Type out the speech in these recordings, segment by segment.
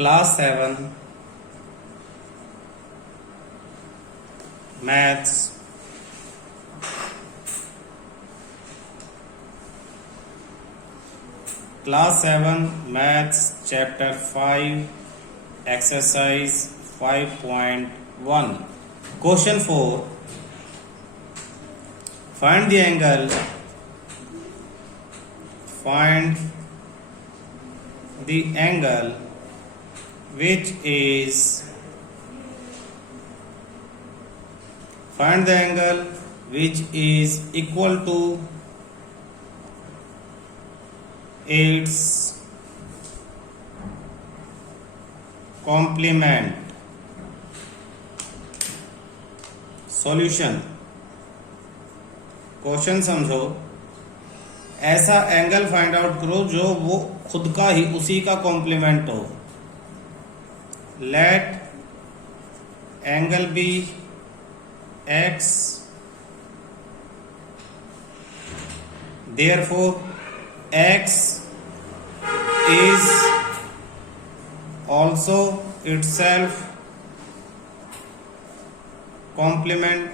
Class 7 Maths. Class 7 Maths Chapter 5 Exercise 5.1. Question 4. Find the angle. Find the angle which is equal to its complement. Solution. Question समझो, ऐसा angle find out करो जो वो खुद का ही उसी का कॉम्प्लीमेंट हो. Let angle be x, therefore x is also itself complement.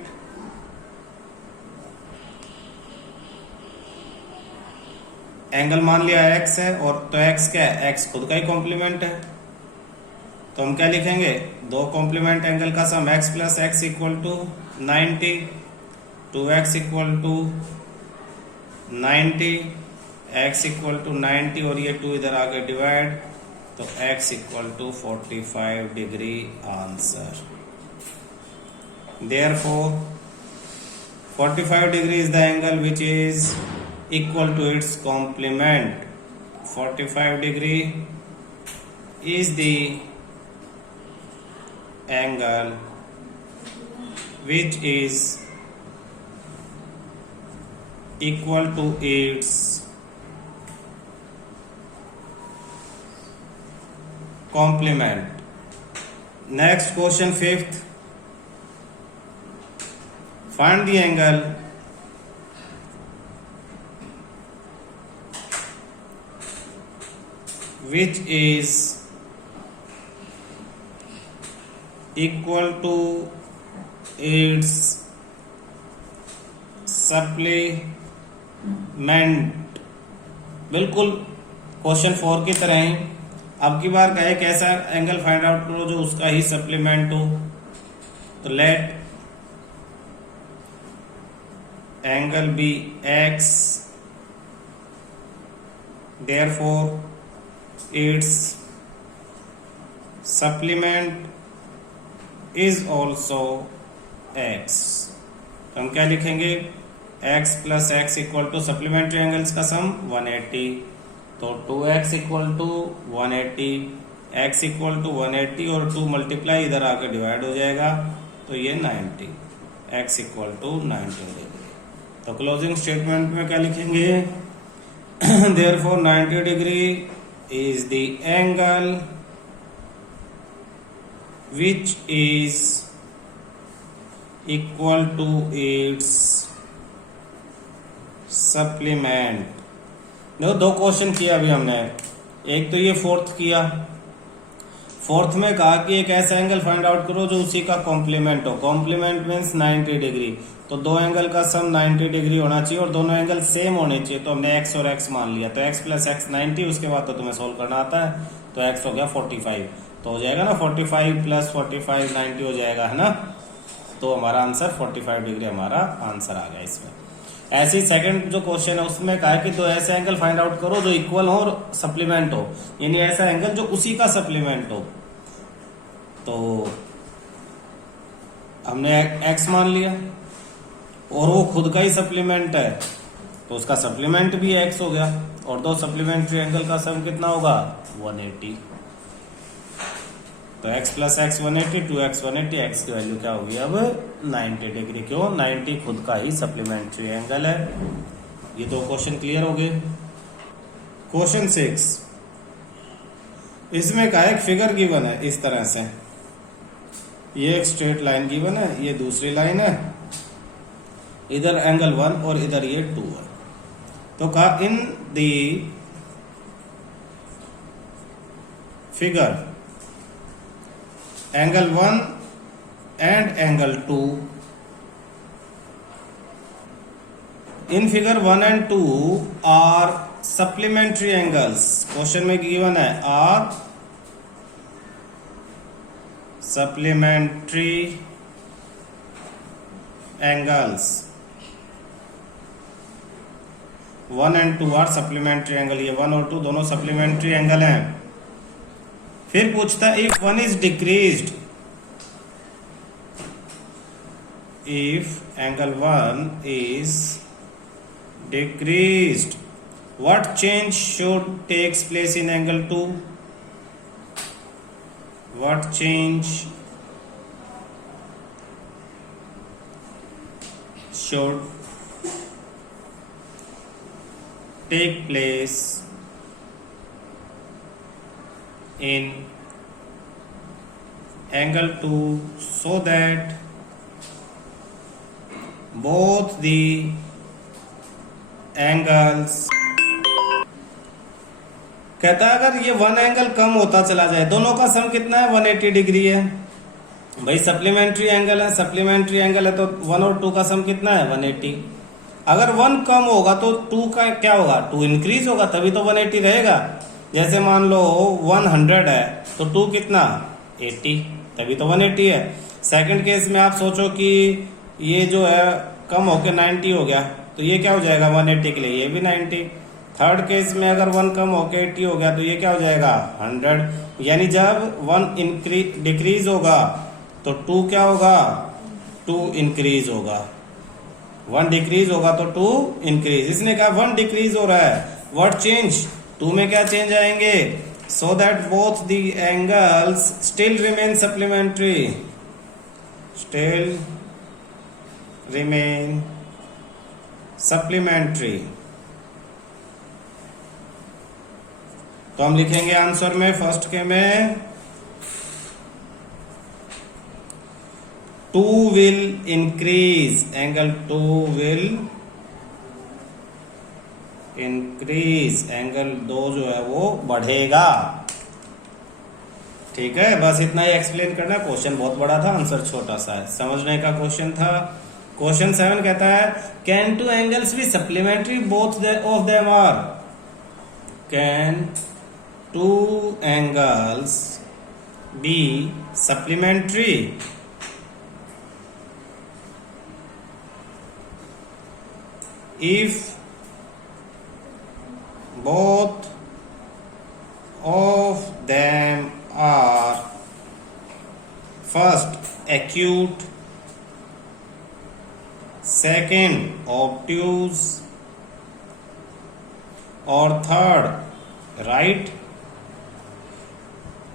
Angle मान लिया x है और तो x क्या है, x खुद का ही कॉम्प्लीमेंट है. तो हम क्या लिखेंगे, दो कॉम्प्लीमेंट एंगल का sum x plus x equal to 90, 2x equal to 90, x equal to 90 और ये 2 इधर आके डिवाइड, तो x equal to 45 degree answer. Therefore 45 degree is the angle which is equal to its complement. 45 degree is the angle which is equal to its complement. Next question, fifth. Find the angle which is equal to its supplement. बिल्कुल question 4 की तरह ही अब की बार कहे कैसा angle find out करो जो उसका ही सप्लीमेंट हो. तो let angle be x, therefore its supplement is also x. तो हम क्या लिखेंगे, x plus x equal to supplementary angles का सम 180, तो 2x equal to 180, x equal to 180 और 2 मल्टीप्लाई इधर आकर डिवाइड हो जाएगा, तो ये 90, x इक्वल टू 90 डिग्री. तो क्लोजिंग स्टेटमेंट में क्या लिखेंगे, therefore 90 degree is the angle which is equal to its supplement. दो क्वेश्चन किया अभी हमने. एक तो ये फोर्थ किया. फोर्थ में कहा कि एक ऐसा एंगल फाइंड आउट करो जो उसी का कॉम्प्लीमेंट हो. कॉम्प्लीमेंट मीन्स 90 डिग्री, तो दो एंगल का सम 90 डिग्री होना चाहिए और दोनों एंगल सेम होने चाहिए. तो हमने x और x मान लिया, तो x प्लस एक्स 90, उसके बाद तो तुम्हें सोल्व करना आता है, तो x हो गया 45, तो हो जाएगा ना 45 प्लस 45 90 हो जाएगा, है ना. तो हमारा आंसर 45 डिग्री हमारा आंसर आ गया इसमें. ऐसे ही सेकंड जो क्वेश्चन है उसमें कहा कि दो ऐसे एंगल फाइंड आउट करो जो इक्वल हो और सप्लीमेंट हो, यानी ऐसा एंगल जो उसी का सप्लीमेंट हो. तो हमने x मान लिया और वो खुद का ही सप्लीमेंट है, तो उसका सप्लीमेंट भी x हो गया, और दो सप्लीमेंट्री एंगल का सम कितना होगा 180. तो x plus x 180, 2x 180, x की वैल्यू क्या होगी अब 90 डिग्री. क्यों, 90 खुद का ही सप्लीमेंट्री एंगल है. ये दो क्वेश्चन क्लियर हो गए. क्वेश्चन 6, इसमें का एक फिगर गिवन है इस तरह से. ये एक स्ट्रेट लाइन गिवन है, ये दूसरी लाइन है, इधर एंगल 1 और इधर ये 2 है. तो कहा in the figure angle 1 and angle 2. In figure 1 and 2 are supplementary angles. Question में गिवन है are supplementary angles. 1 and 2 are supplementary angle. ये 1 और 2 दोनों सप्लीमेंट्री एंगल हैं. फिर पूछता है if 1 is decreased, if angle 1 is decreased, what change should takes place in angle 2? What change should take place in angle 2 so that both the angles. कहता है अगर ये 1 एंगल कम होता चला जाए, दोनों का सम कितना है 180 डिग्री है भाई. सप्लीमेंट्री एंगल है, सप्लीमेंट्री एंगल है तो 1 और 2 का सम कितना है 180. अगर 1 कम होगा तो 2 का क्या होगा 2 इंक्रीज होगा, तभी तो 180 रहेगा. जैसे मान लो 100 है तो 2 कितना 80, तभी तो 180 है. सेकंड केस में आप सोचो कि ये जो है कम होकर 90 हो गया तो ये क्या हो जाएगा 180 के लिए ये भी 90. थर्ड केस में अगर 1 कम होकर 80 हो गया तो ये क्या हो जाएगा 100. यानी जब 1 डिक्रीज होगा तो 2 क्या होगा 2 इंक्रीज होगा. 1 डिक्रीज होगा तो 2 इंक्रीज. इसने कहा 1 डिक्रीज हो रहा है, व्हाट चेंज 2 में क्या चेंज आएंगे so that both the angles still remain supplementary. Still remain supplementary. तो हम लिखेंगे आंसर में फर्स्ट के में 2 will increase, angle 2 will increase, angle 2 जो है वो बढ़ेगा. ठीक है, बस इतना ही एक्सप्लेन करना. क्वेश्चन बहुत बड़ा था, आंसर छोटा सा है, समझने का क्वेश्चन था. क्वेश्चन 7 कहता है can 2 angles be supplementary both of them are. Can 2 angles be supplementary. If both of them are first acute, second obtuse और थर्ड राइट.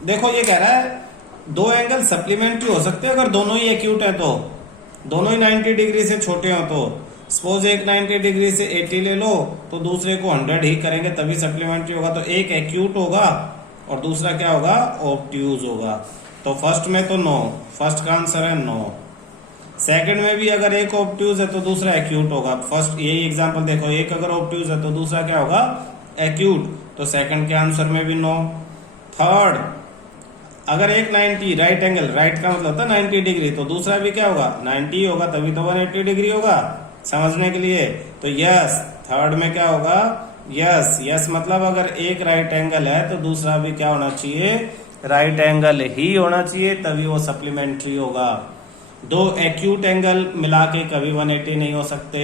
देखो ये कह रहा है 2 एंगल सप्लीमेंट्री हो सकते हैं अगर दोनों ही एक्यूट है, तो दोनों ही 90 डिग्री से छोटे हो. तो सपोज एक 90 डिग्री से 80 ले लो तो दूसरे को 100 ही करेंगे तभी सप्लीमेंट्री होगा. तो एक एक्यूट होगा और दूसरा क्या होगा ऑब्ट्यूज होगा. तो फर्स्ट में तो नो, फर्स्ट का आंसर है नो. सेकंड में भी अगर एक ऑब्ट्यूज है तो दूसरा एक्यूट होगा. फर्स्ट यही एग्जांपल देखो, एक अगर ऑब्ट्यूज है तो दूसरा क्या होगा एक्यूट, तो सेकंड के आंसर में भी नो. थर्ड अगर एक 90 राइट एंगल, राइट का मतलब होता है 90 डिग्री, तो दूसरा भी क्या होगा 90 होगा तभी तो 180 डिग्री होगा. समझने के लिए तो यस, थर्ड में क्या होगा यस. यस मतलब अगर एक राइट एंगल है तो दूसरा भी क्या होना चाहिए राइट एंगल ही होना चाहिए, तभी वो सप्लीमेंट्री होगा. 2 एक्यूट एंगल मिला के कभी 180 नहीं हो सकते,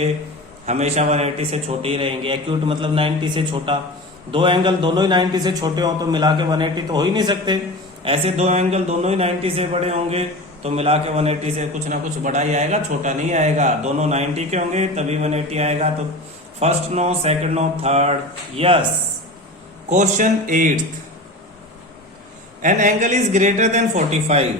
हमेशा 180 से छोटे ही रहेंगे. एक्यूट मतलब 90 से छोटा. 2 एंगल दोनों ही 90 से छोटे हो तो मिला के 180 तो हो ही नहीं सकते. ऐसे 2 एंगल दोनों ही 90 से बड़े होंगे तो मिला के 180 से कुछ ना कुछ बड़ा ही आएगा, छोटा नहीं आएगा. दोनों 90 के होंगे तभी 180 आएगा. तो first no, second no, third yes. Question 8, an angle is greater than 45.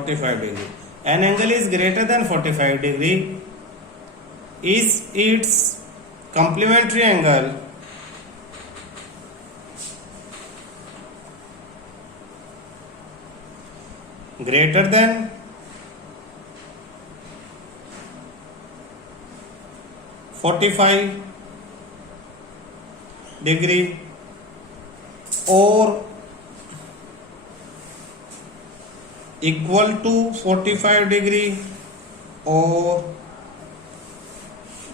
degree. An angle is greater than 45 degree. Is its complementary angle greater than 45? Degree और इक्वल टू 45 डिग्री और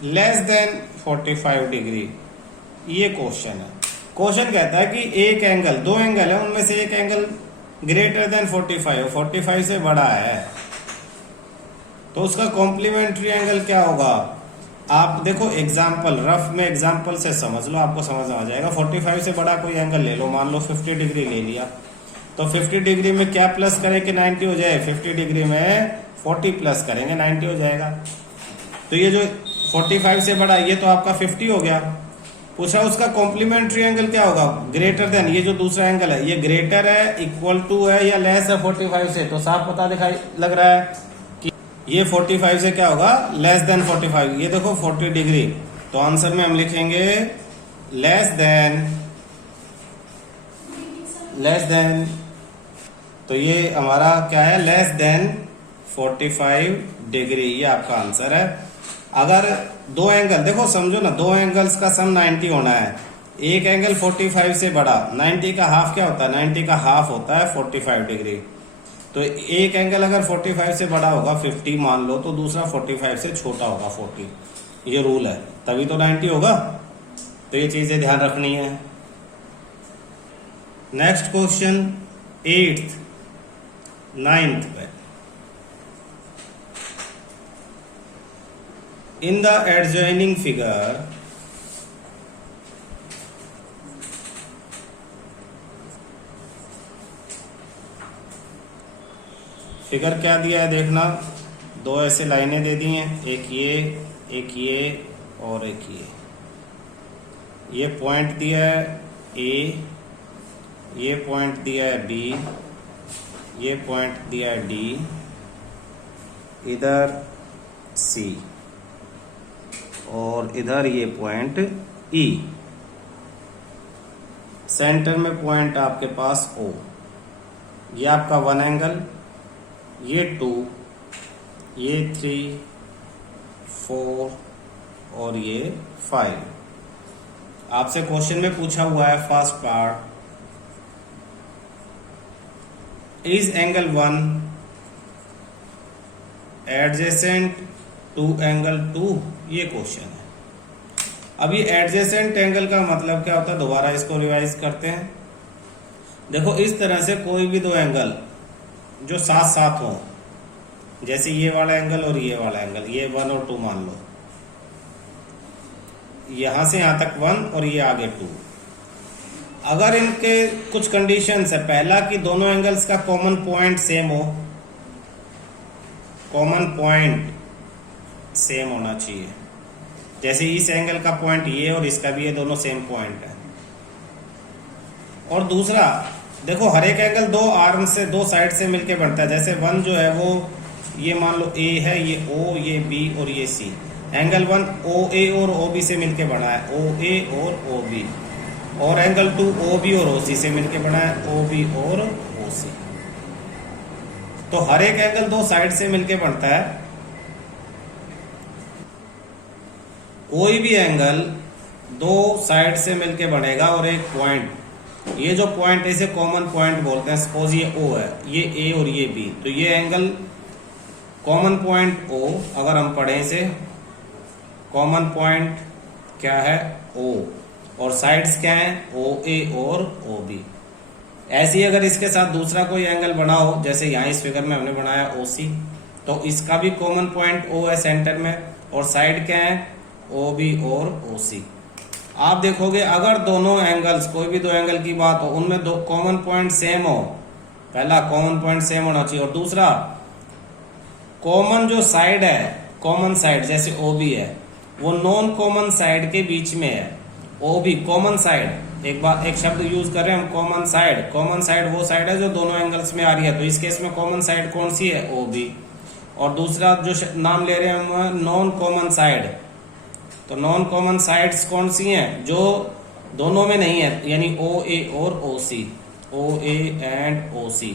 लेस देन 45 डिग्री। ये question है। Question कहता है कि एक angle, दो angle है, उनमें से एक एंगल ग्रेटर देन 45 और 45 से बड़ा है, तो उसका कॉम्प्लीमेंट्री एंगल क्या होगा। आप देखो एग्जाम्पल, रफ में एग्जाम्पल से समझ लो, आपको समझ आ जाएगा। 45 से बड़ा कोई एंगल ले लो, मान लो 50 डिग्री ले लिया, तो 50 डिग्री में क्या प्लस करें कि 90 हो जाए, 50 डिग्री में 40 प्लस करेंगे 90 हो जाएगा। तो ये जो 45 से बड़ा, ये तो आपका 50 हो गया। पूछा उसका कॉम्प्लीमेंट्री एंगल क्या होगा, ग्रेटर देन, ये जो दूसरा एंगल है ये ग्रेटर है, इक्वल टू है या लेस है 45 से, तो साफ पता दिखाई लग रहा है कि ये 45 से क्या होगा, लेस देन 45। ये देखो 40 डिग्री, तो आंसर में हम लिखेंगे लेस देन, तो ये हमारा क्या है, लेस देन 45 डिग्री, ये आपका आंसर है। अगर दो एंगल, देखो समझो ना, दो एंगल्स का सम 90 होना है, एक एंगल 45 से बड़ा, 90 का हाफ क्या होता है, 90 का हाफ होता है 45 डिग्री। तो एक एंगल अगर 45 से बड़ा होगा 50 मान लो, तो दूसरा 45 से छोटा होगा 40, ये रूल है, तभी तो 90 होगा। तो ये चीजें ध्यान रखनी है। नेक्स्ट क्वेश्चन 8th 9th पे, in the adjoining figure figure क्या दिया है देखना, दो ऐसे लाइनें दे दी हैं, एक ये और एक ये पॉइंट दिया है ए, ये पॉइंट दिया है बी, ये पॉइंट दिया है डी, इधर सी और इधर ये पॉइंट ई, सेंटर में पॉइंट आपके पास ओ। ये आपका वन एंगल, ये 2, ये 3, 4 और ये 5। आपसे क्वेश्चन में पूछा हुआ है first part, is angle 1 adjacent to angle 2, ये क्वेश्चन है। अभी एडजेसेंट एंगल का मतलब क्या होता है, दोबारा इसको रिवाइज करते हैं। देखो इस तरह से कोई भी दो एंगल जो साथ साथ हो, जैसे ये वाला एंगल और ये वाला एंगल, ये 1 और 2 मान लो, यहां से यहां तक 1 और ये आगे 2। अगर इनके कुछ कंडीशंस है, पहला कि दोनों एंगल्स का कॉमन पॉइंट सेम हो, कॉमन पॉइंट सेम होना चाहिए, जैसे इस एंगल का पॉइंट ये और इसका भी ये दोनों सेम पॉइंट है। और दूसरा देखो हर एक एंगल दो आर्म से, दो साइड से मिलके बनता है, जैसे 1 जो है वो ये मान लो ए है, ये ओ, ये बी और ये सी। एंगल 1 ओ ए और ओ बी से मिलके बना है, ओ ए और ओ बी। और एंगल 2 ओ बी और ओ सी से मिलके बना है, ओ बी और ओ सी। तो हर एक एंगल दो साइड से मिलके बनता है। कोई भी एंगल दो साइड से मिलके बनेगा और एक पॉइंट, ये जो पॉइंट है इसे कॉमन पॉइंट बोलते हैं। सपोज ये ओ है, ये ए और ये बी, तो ये एंगल कॉमन पॉइंट ओ, अगर हम पढ़ें इसे, कॉमन पॉइंट क्या है ओ, और साइड्स क्या है ओ ए और ओ बी। ऐसे ही अगर इसके साथ दूसरा कोई एंगल बना हो, जैसे यहाँ इस फिगर में हमने बनाया ओ सी, तो इसका भी कॉमन पॉइंट ओ है सेंटर में, और साइड क्या है ओ बी और ओ सी। आप देखोगे अगर दोनों एंगल्स, कोई भी दो एंगल की बात हो, उनमें दो कॉमन पॉइंट सेम हो, पहला कॉमन पॉइंट सेम होना चाहिए, और दूसरा कॉमन जो साइड है, कॉमन साइड जैसे ओ बी है, वो नॉन कॉमन साइड के बीच में है। ओ बी कॉमन साइड, एक शब्द यूज कर रहे हैं हम, कॉमन साइड। कॉमन साइड वो साइड है जो दोनों एंगल्स में आ रही है, तो इस केस में कॉमन साइड कौन सी है ओ बी। और दूसरा जो नाम ले रहे हैं हम नॉन कॉमन साइड, तो नॉन कॉमन साइड्स कौन सी हैं जो दोनों में नहीं है, यानी ओ ए और ओ सी, ओ ए एंड ओ सी।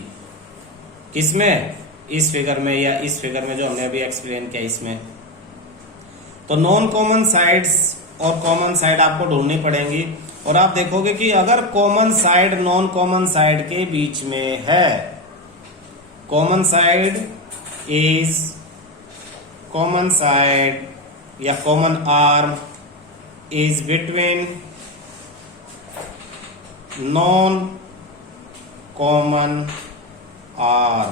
किसमें, इस फिगर में या इस फिगर में जो हमने अभी एक्सप्लेन किया इसमें। तो नॉन कॉमन साइड्स और कॉमन साइड आपको ढूंढनी पड़ेंगी। और आप देखोगे कि अगर common side non common side के बीच में है, common side is common side या common arm is between non common arm,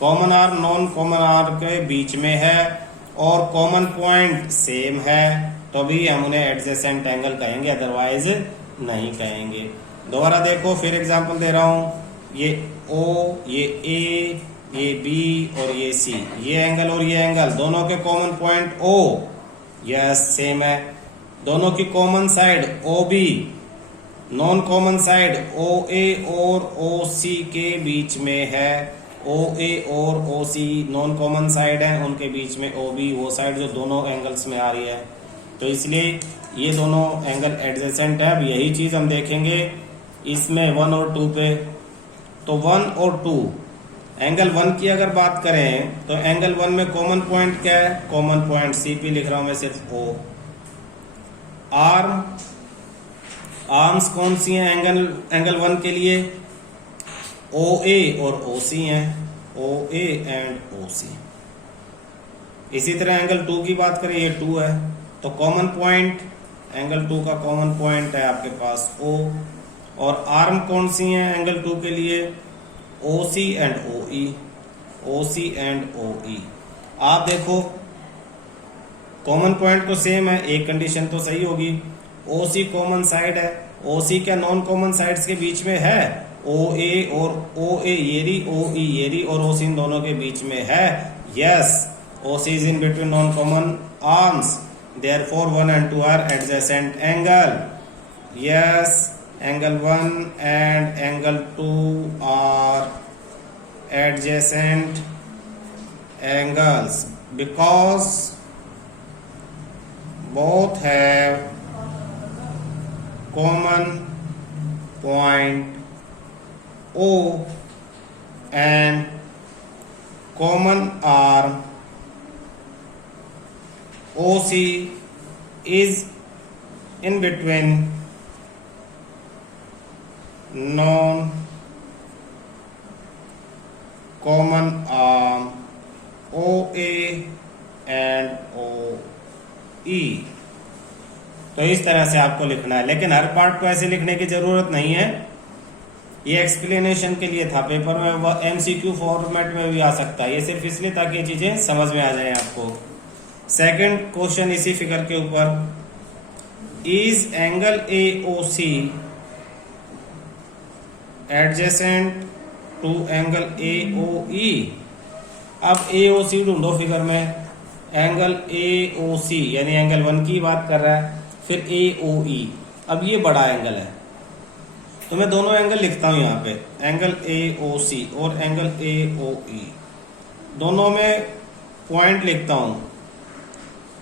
common arm non common arm के बीच में है और कॉमन पॉइंट सेम है, तो भी हम उन्हें एडजेसेंट एंगल कहेंगे, अदरवाइज नहीं कहेंगे। दोबारा देखो, फिर एग्जांपल दे रहा हूं, ये O, ये A, ये B और ये C, ये एंगल और ये एंगल दोनों के common point O, yes same है। दोनों की common side OB, non common side OA और OC के बीच में है। OA और OC नॉन कॉमन साइड है, उनके बीच में OB वो साइड जो दोनों एंगल्स में आ रही है, तो इसलिए ये दोनों एंगल एडजेसेंट है। अब यही चीज हम देखेंगे इसमें 1 और 2 पे। तो 1 और 2, एंगल 1 की अगर बात करें तो एंगल 1 में कॉमन पॉइंट क्या है? कॉमन पॉइंट CP लिख रहा हूं मैं सिर्फ O। आर्म्स कौन सी हैं एंगल 1 के लिए? OA और OC हैं, OA एंड OC। इसी तरह एंगल 2 की बात करें, ये 2 है, तो कॉमन पॉइंट एंगल 2 का कॉमन पॉइंट है आपके पास O। और आर्म कौन सी हैं एंगल 2 के लिए? OC and OE, OC and OE। आप देखो कॉमन पॉइंट तो सेम है, एक कंडीशन तो सही होगी, OC कॉमन साइड है। OC क्या नॉन कॉमन साइड्स के बीच में है? OA और OA ये रही, OE ये रही, और OC इन दोनों के बीच में है, yes. OC is in between non-common arms, therefore 1 and 2 are adjacent angle, yes। angle 1 and angle 2 are adjacent angles because both have common point O and common arm OC is in between non common arm OA and OE। तो इस तरह से आपको लिखना है, लेकिन हर part को ऐसे लिखने की जरूरत नहीं है, ये एक्सप्लेनेशन के लिए था। पेपर में वह MCQ फॉर्मेट में भी आ सकता है, ये सिर्फ इसलिए ताकि ये चीजें समझ में आ जाए आपको। सेकंड क्वेश्चन इसी फिगर के ऊपर, is angle AOC adjacent to angle AOE। अब AOC ढूंढो फिगर में, एंगल AOC यानी एंगल 1 की बात कर रहा है, फिर AOE। अब ये बड़ा एंगल है, तो मैं दोनों एंगल लिखता हूं यहाँ पे, एंगल AOC और एंगल AOE, दोनों में पॉइंट लिखता हूं।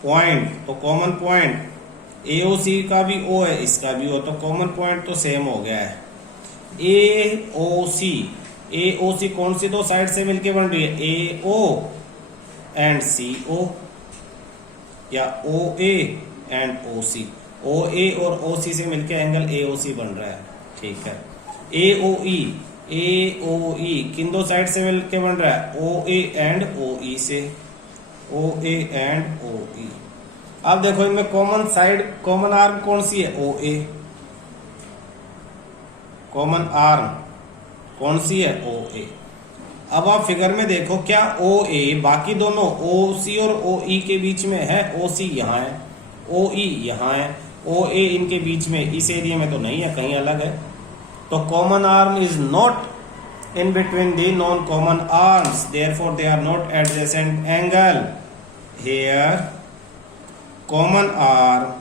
पॉइंट तो कॉमन पॉइंट AOC का भी O है, इसका भी O, तो कॉमन पॉइंट तो सेम हो गया है। AOC कौन सी दो साइड से मिलके बन रही है? AO एंड CO, या OA एंड OC। OA और OC से मिलके एंगल AOC बन रहा है, ठीक है। AOE किन दो साइड से मिलके बन रहा है? OA एंड OE से, OA एंड OE। अब देखो इनमें कॉमन साइड, कॉमन आर्म कौन सी है? OA। कॉमन आर्म कौन सी है? OA। अब आप फिगर में देखो, क्या OA बाकी दोनों OC और OE के बीच में है? OC यहाँ है, OE यहाँ है, OA इनके बीच में इस एरिया में तो नहीं है, कहीं अलग है। तो common arm is not in between the non common arms, therefore they are not adjacent angle. Here common arm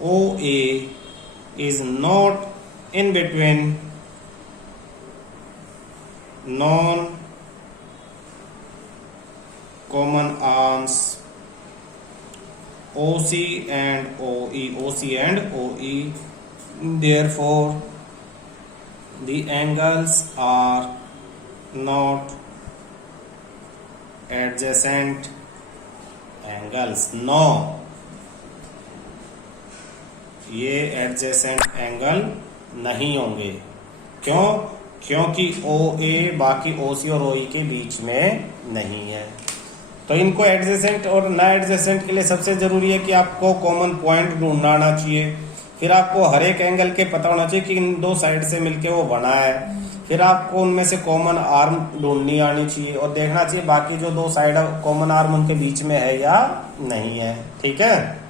OA is not in between non common arms OC and OE, OC and OE, therefore the angles are not adjacent angles। No, ये adjacent angle नहीं होंगे। क्यों? क्योंकि ओ ए बाकी ओ सी और ओ ई के बीच में नहीं है। तो इनको एडजेसेंट और ना एडजेसेंट के लिए सबसे जरूरी है कि आपको कॉमन पॉइंट ढूंढना आना चाहिए। फिर आपको हर एक एंगल के पता होना चाहिए कि इन दो साइड से मिलके वो बना है। फिर आपको उनमें से कॉमन आर्म ढूंढनी आनी चाहिए और देखना चाहिए बाकी जो दो साइड कॉमन आर्म उनके बीच में है या नहीं है। ठीक है।